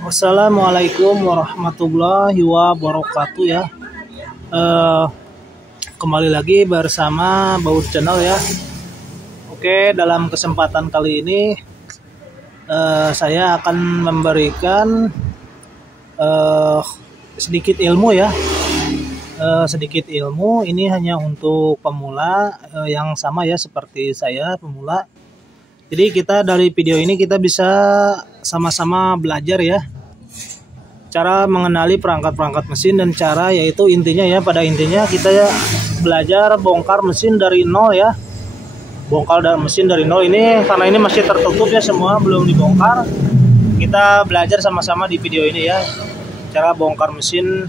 Wassalamualaikum warahmatullahi wabarakatuh ya. Eh, Kembali lagi bersama Baur Channel ya. Oke, dalam kesempatan kali ini saya akan memberikan eh, sedikit ilmu ya. Sedikit ilmu ini hanya untuk pemula yang sama ya seperti saya pemula. Jadi kita dari video ini kita bisa sama-sama belajar ya, cara mengenali perangkat-perangkat mesin dan cara yaitu intinya ya, pada intinya kita ya belajar bongkar mesin dari nol ya. Bongkar mesin dari nol ini karena ini masih tertutup ya, semua belum dibongkar. Kita belajar sama-sama di video ini ya, cara bongkar mesin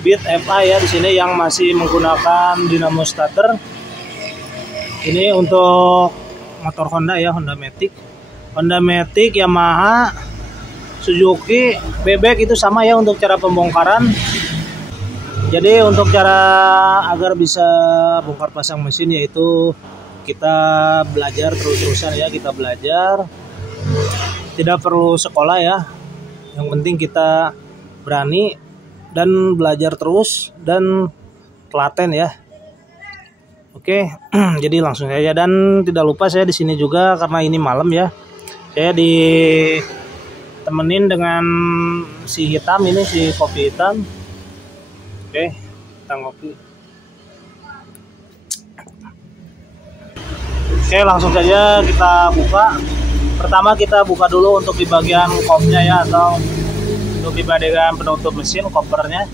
Beat FA ya, di sini yang masih menggunakan dinamo starter. Ini untuk motor Honda ya, Honda Matic, Yamaha, Suzuki, bebek itu sama ya untuk cara pembongkaran. Jadi untuk cara agar bisa bongkar pasang mesin yaitu kita belajar terus-terusan ya, kita belajar. Tidak perlu sekolah ya. Yang penting kita berani dan belajar terus dan telaten ya. Oke, jadi langsung saja, dan tidak lupa saya di sini juga karena ini malam ya. Saya ditemenin dengan si hitam ini, si kopi hitam. Oke, kita ngopi. Oke, langsung saja kita buka. Pertama kita buka dulu untuk di bagian kopnya ya, atau untuk di bagian penutup mesin, kopernya.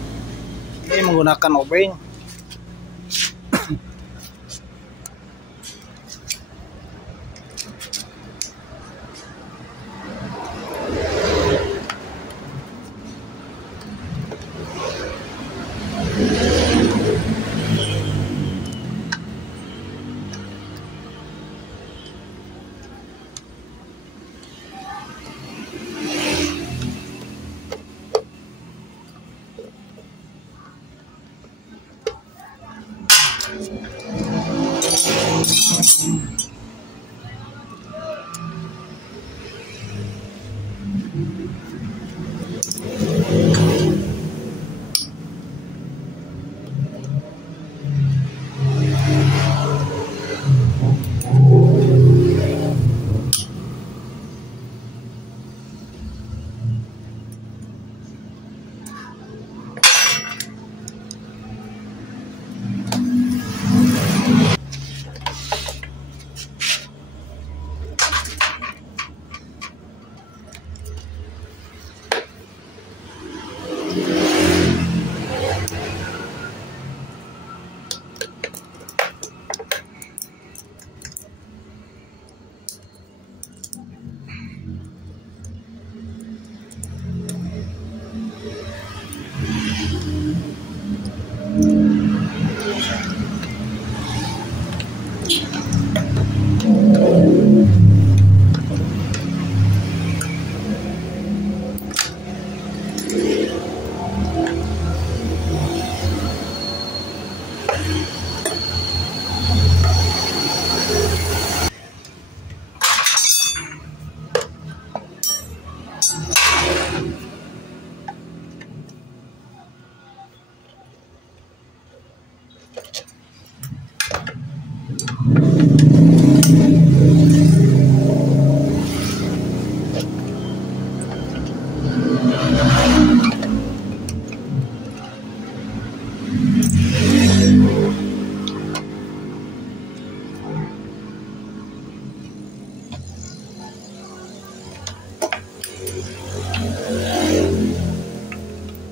Ini menggunakan obeng.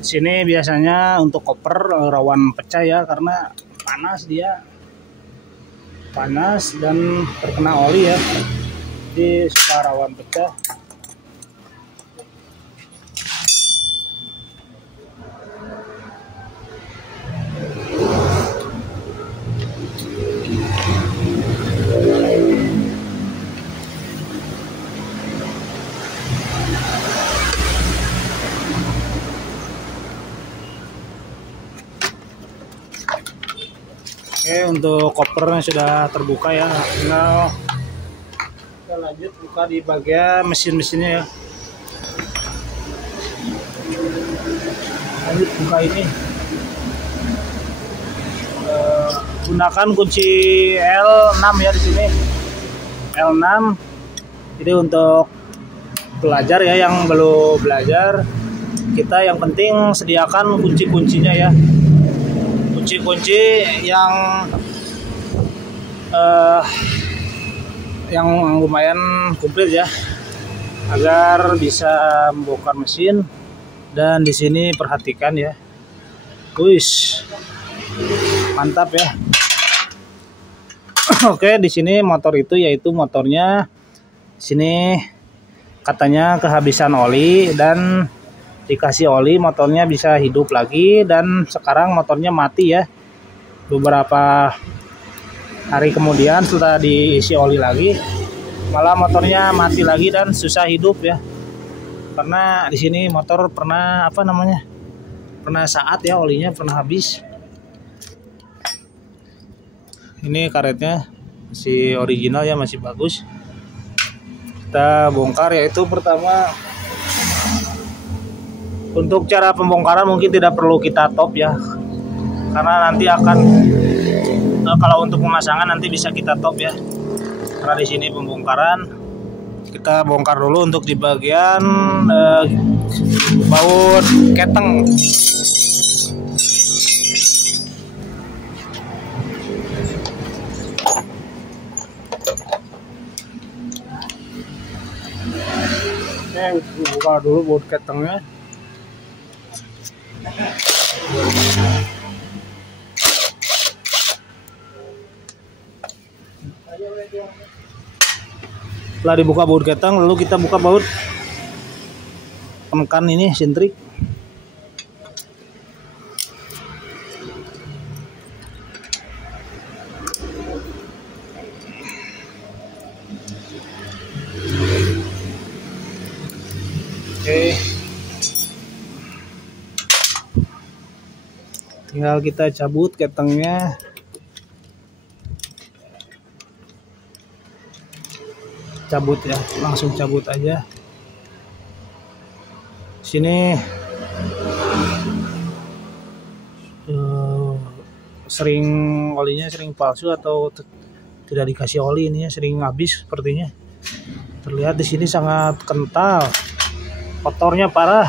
Sini biasanya untuk koper rawan pecah ya, karena panas dan terkena oli ya, jadi suka rawan pecah. Oke, untuk kopernya sudah terbuka ya. Tinggal kita lanjut buka di bagian mesin-mesinnya ya. lanjut buka ini. Gunakan kunci L6 ya di sini. L6. Jadi untuk belajar ya, yang belum belajar, kita yang penting sediakan kunci-kuncinya ya. Kunci-kunci yang lumayan komplit ya, agar bisa membongkar mesin. Dan di sini perhatikan ya. Wis. Mantap ya. Oke, di sini motor itu yaitu motornya sini katanya kehabisan oli, dan dikasih oli motornya bisa hidup lagi, dan sekarang motornya mati ya. Beberapa hari kemudian setelah diisi oli lagi, malah motornya mati lagi dan susah hidup ya. Karena di sini motor pernah pernah saat ya olinya pernah habis. Ini karetnya masih original ya, masih bagus. Kita bongkar, yaitu pertama untuk cara pembongkaran mungkin tidak perlu kita top ya, karena nanti akan kalau untuk pemasangan nanti bisa kita top ya. Karena di sini pembongkaran, kita bongkar dulu untuk di bagian baut keteng. Buka dulu baut ketengnya. Setelah dibuka baut keteng, lalu kita buka baut penekan ini sintrik. Oke, tinggal kita cabut ketengnya. Cabut ya, langsung cabut aja. Sini sering olinya sering palsu atau tidak dikasih oli, ini ya sering habis sepertinya. Terlihat di sini sangat kental, kotornya parah.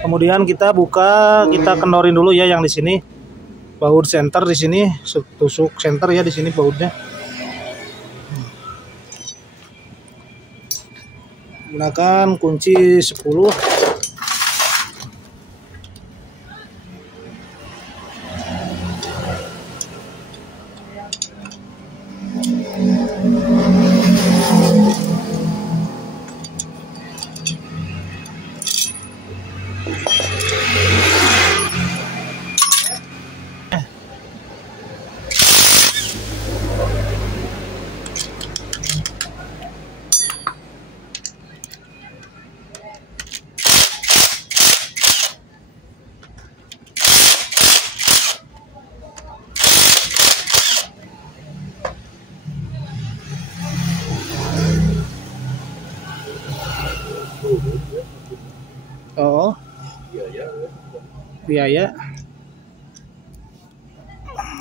Kemudian kita buka, kita kendorin dulu ya yang di sini. Baut center di sini, tusuk center ya di sini bautnya. Gunakan kunci 10. Oh, biaya.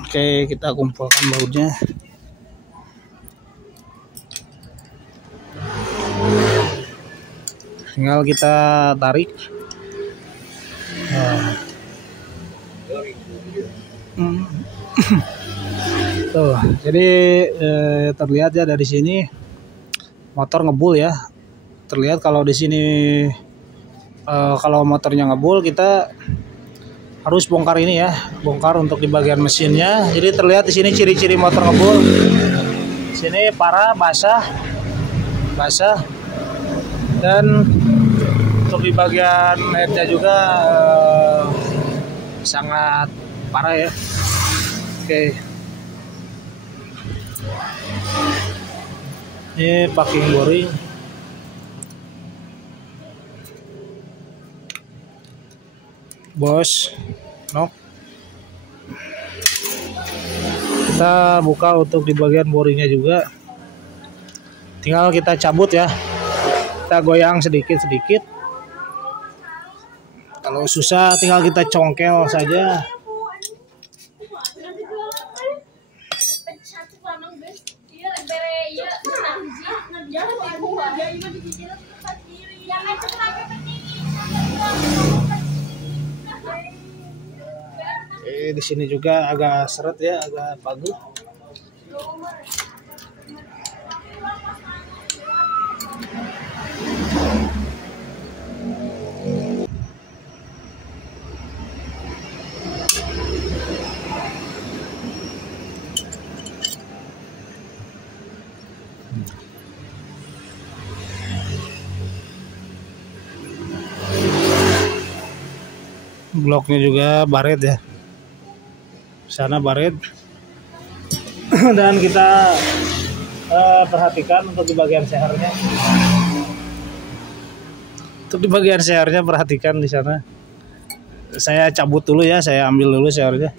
Oke, kita kumpulkan bautnya. Tinggal kita tarik. Tuh, jadi terlihat ya dari sini motor ngebul ya. Terlihat kalau di sini kalau motornya ngebul, kita harus bongkar ini ya, bongkar untuk di bagian mesinnya. Jadi terlihat di sini ciri-ciri motor ngebul. Di sini parah, basah, dan untuk di bagian headnya juga sangat parah ya. Oke, ini packing boring. Bos, nok. Kita buka untuk di bagian boringnya juga. Tinggal kita cabut ya. Kita goyang sedikit-sedikit. Kalau susah tinggal kita congkel saja. Di sini juga agak seret ya, agak bagus. Bloknya juga baret ya, sana baret. Dan kita perhatikan untuk di bagian sehernya. Untuk di bagian sehernya perhatikan di sana. Saya cabut dulu ya, saya ambil dulu sehernya.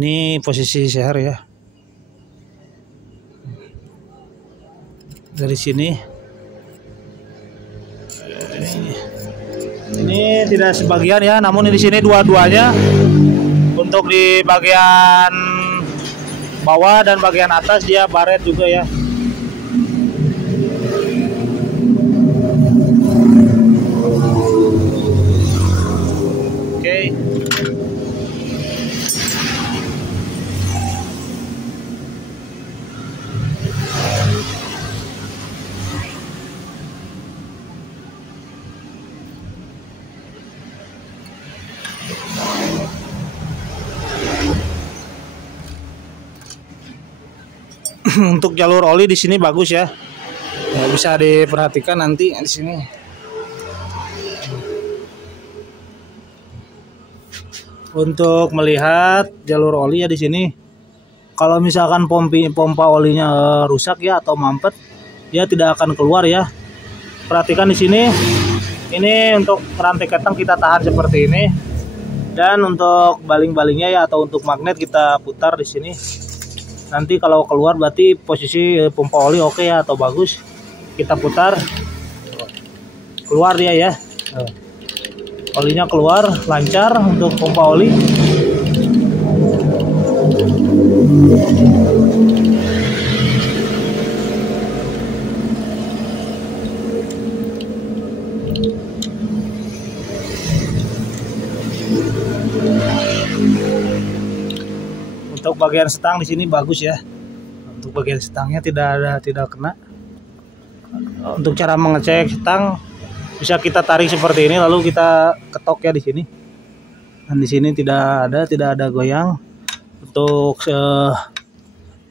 Ini posisi seher ya. Dari sini. Ini tidak sebagian ya, namun di sini dua-duanya. Untuk di bagian bawah dan bagian atas dia baret juga ya. Oke. Untuk jalur oli di sini bagus ya. Bisa diperhatikan nanti di sini. Untuk melihat jalur oli ya di sini. Kalau misalkan pompa olinya rusak ya atau mampet, dia tidak akan keluar ya. Perhatikan di sini. Ini untuk rantai ketang kita tahan seperti ini. Dan untuk baling-balingnya ya atau untuk magnet kita putar di sini. Nanti kalau keluar berarti posisi pompa oli oke ya atau bagus. Kita putar. Keluar dia ya. Olinya keluar lancar untuk pompa oli. Untuk bagian stang di sini bagus ya. Untuk bagian stangnya tidak kena. Untuk cara mengecek stang bisa kita tarik seperti ini lalu kita ketok ya di sini. Dan di sini tidak ada goyang. Untuk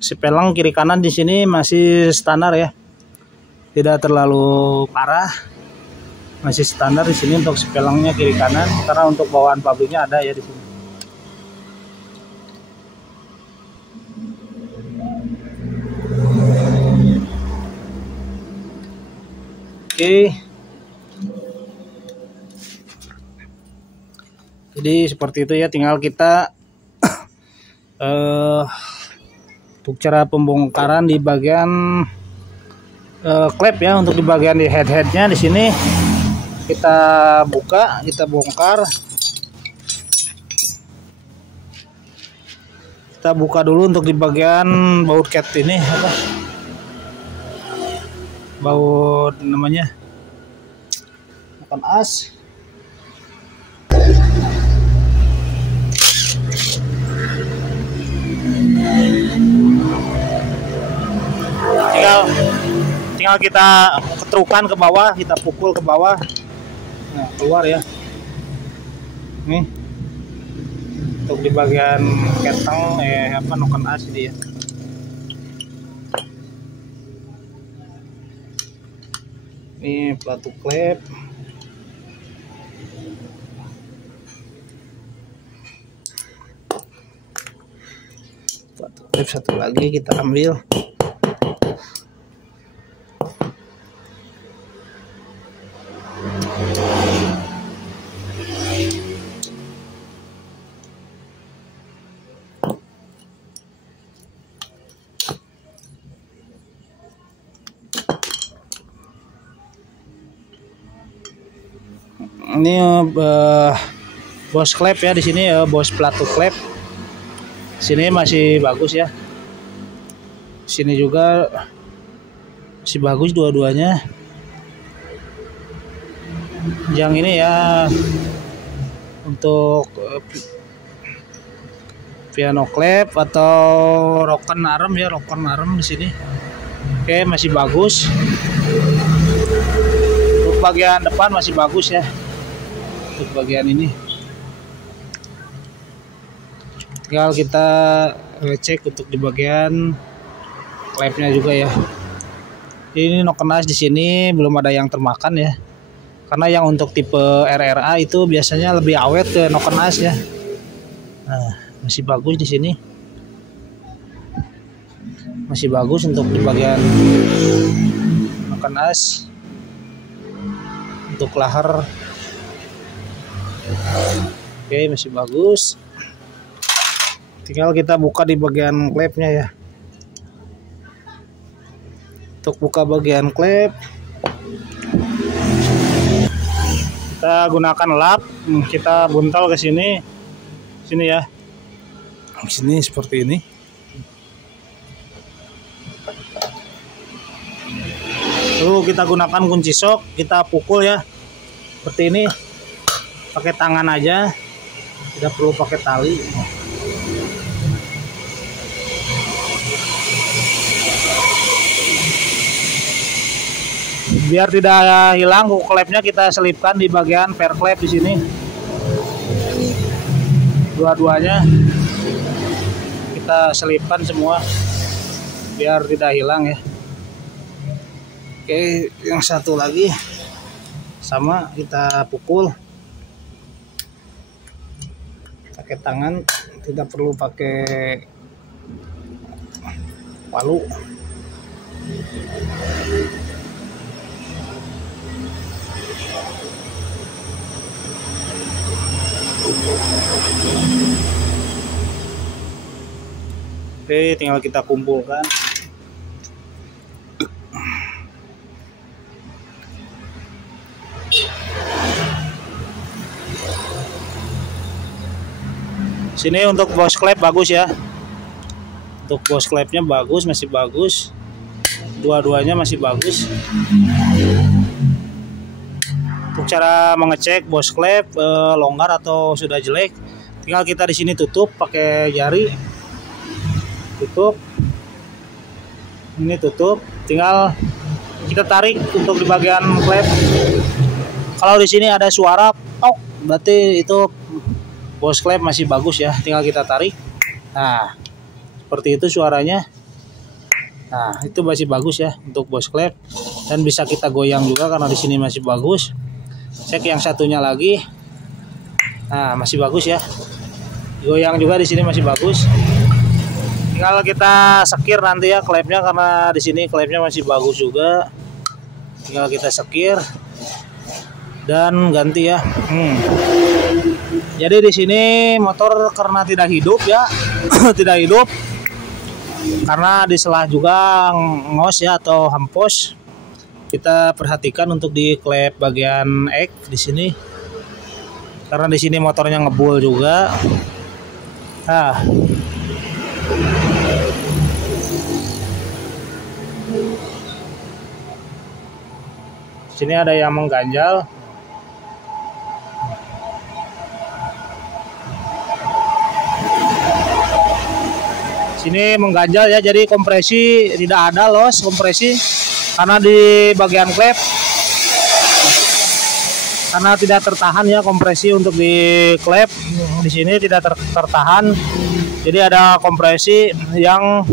sepelang kiri kanan di sini masih standar ya. Tidak terlalu parah. Masih standar di sini untuk sepelangnya kiri kanan karena untuk bawaan pabriknya ada ya di sini. Oke. Jadi seperti itu ya, tinggal kita untuk cara pembongkaran di bagian klep ya. Untuk di bagian di headnya di sini kita buka, kita bongkar. Kita buka dulu untuk di bagian baut cat ini apa? Baut namanya bukan as. Tinggal kita ketrukan ke bawah, kita pukul ke bawah. Nah, keluar ya. Nih. Untuk di bagian ketang noken as ini ya. Ini pelatu klep. Pelatu klep satu lagi kita ambil. Ini bos klep ya, di sini bos pelatu klep. Sini masih bagus ya. Sini juga masih bagus dua-duanya. Yang ini ya untuk piano klep atau rocken arm ya, rocken arm di sini. Oke, masih bagus. Untuk bagian depan masih bagus ya. Untuk bagian ini tinggal kita cek untuk di bagian klepnya juga ya. Ini noken di sini belum ada yang termakan ya, karena yang untuk tipe RRA itu biasanya lebih awet ke noken ya. Nah, masih bagus di sini, masih bagus untuk di bagian noken untuk lahar. Oke, masih bagus. Tinggal kita buka di bagian klepnya ya. Untuk buka bagian klep, kita gunakan lap. Kita buntal ke sini, ya. Di sini seperti ini. Lalu kita gunakan kunci sok, kita pukul ya, seperti ini. Pakai tangan aja, tidak perlu pakai tali. Biar tidak hilang hook klepnya, kita selipkan di bagian per klep di sini. Dua-duanya kita selipkan semua biar tidak hilang ya. Oke, yang satu lagi sama, kita pukul pakai tangan, tidak perlu pakai palu. Oke, tinggal kita kumpulkan. Sini untuk bos klep bagus ya. Untuk bos klepnya bagus, masih bagus. Dua-duanya masih bagus. Untuk cara mengecek bos klep longgar atau sudah jelek, tinggal kita di sini tutup pakai jari. Tutup. Ini tutup. Tinggal kita tarik untuk di bagian klep. Kalau di sini ada suara tok, berarti itu bos klep masih bagus ya, tinggal kita tarik. Nah, seperti itu suaranya. Nah, itu masih bagus ya untuk bos klep, dan bisa kita goyang juga karena di sini masih bagus. Cek yang satunya lagi. Nah, masih bagus ya. Goyang juga di sini masih bagus. Tinggal kita sekir nanti ya klepnya, karena di sini klepnya masih bagus juga. Tinggal kita sekir dan ganti ya. Jadi di sini motor karena tidak hidup ya, tidak hidup karena di selah juga ngos ya atau hampos. Kita perhatikan untuk di klep bagian ek di sini, karena di sini motornya ngebul juga. Nah, sini ada yang mengganjal. Sini mengganjal ya, jadi kompresi tidak ada, los kompresi karena di bagian klep, karena tidak tertahan ya kompresi untuk di klep. Di sini tidak tertahan, jadi ada kompresi yang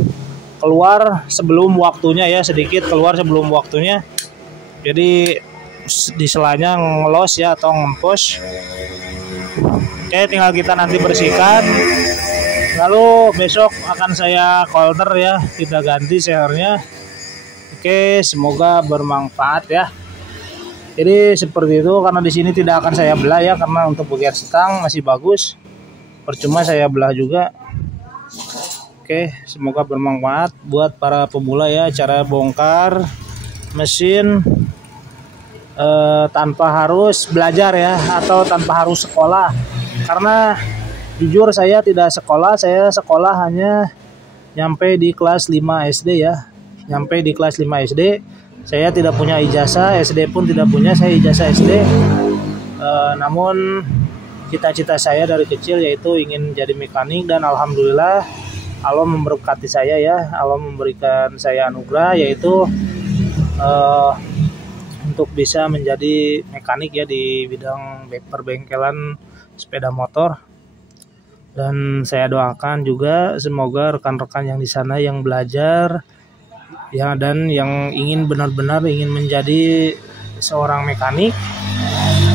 keluar sebelum waktunya ya, sedikit keluar sebelum waktunya. Jadi di selanya ngelos ya atau ngempos. Oke, tinggal kita nanti bersihkan. Lalu besok akan saya kolter ya, kita ganti sehernya. Oke, semoga bermanfaat ya. Jadi seperti itu, karena di sini tidak akan saya belah ya, karena untuk bagian stang masih bagus. Percuma saya belah juga. Oke, semoga bermanfaat buat para pemula ya, cara bongkar mesin tanpa harus belajar ya, atau tanpa harus sekolah. Karena jujur saya tidak sekolah, saya sekolah hanya nyampe di kelas 5 SD ya. Nyampe di kelas 5 SD. Saya tidak punya ijazah, SD pun tidak punya, saya ijazah SD. Namun cita-cita saya dari kecil yaitu ingin jadi mekanik, dan alhamdulillah Allah memberkati saya ya. Allah memberikan saya anugerah yaitu untuk bisa menjadi mekanik ya di bidang perbengkelan sepeda motor. Dan saya doakan juga semoga rekan-rekan yang di sana yang belajar ya, dan yang ingin benar-benar ingin menjadi seorang mekanik,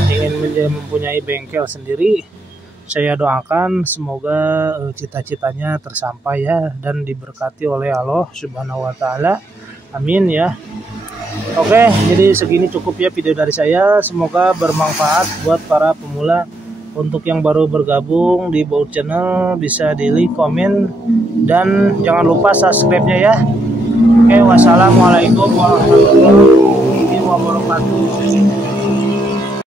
ingin mempunyai bengkel sendiri, saya doakan semoga cita-citanya tersampai ya, dan diberkati oleh Allah Subhanahu wa taala. Amin ya. Oke, jadi segini cukup ya video dari saya. Semoga bermanfaat buat para pemula. Untuk yang baru bergabung di Baur Channel bisa di like, komen, dan jangan lupa subscribe-nya ya. Oke, wassalamualaikum warahmatullahi wabarakatuh.